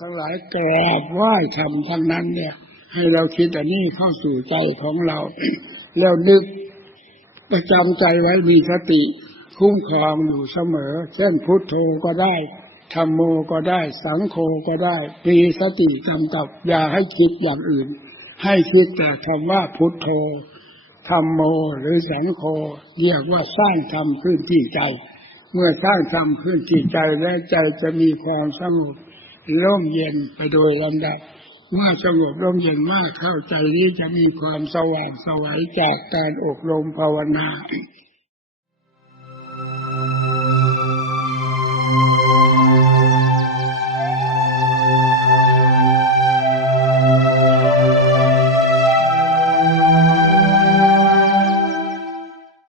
ทั้งหลายกราบไหว้ทำทั้งนั้นเนี่ย ให้เราคิดอันนี้เข้าสู่ใจของเรา แล้วนึกประจำใจไว้มีสติ คุ้มครองอยู่เสมอ เช่นพุทโธก็ได้ธรรมโมก็ได้ สังโฆก็ได้มีสติกำกับอย่าให้คิดอย่างอื่น ให้คิดแต่คำว่าพุทโธธรรมโมหรือสังโฆเรียกว่าสร้างธรรมขึ้นที่ใจ เมื่อสร้างธรรมขึ้นที่ใจแล้วใจจะมีความสงบ ร่มเย็นไปโดยลำดับเมื่อสงบร่มเย็นมากเข้าใจนี้จะมีความสว่างสวัยจากการอบรมภาวนา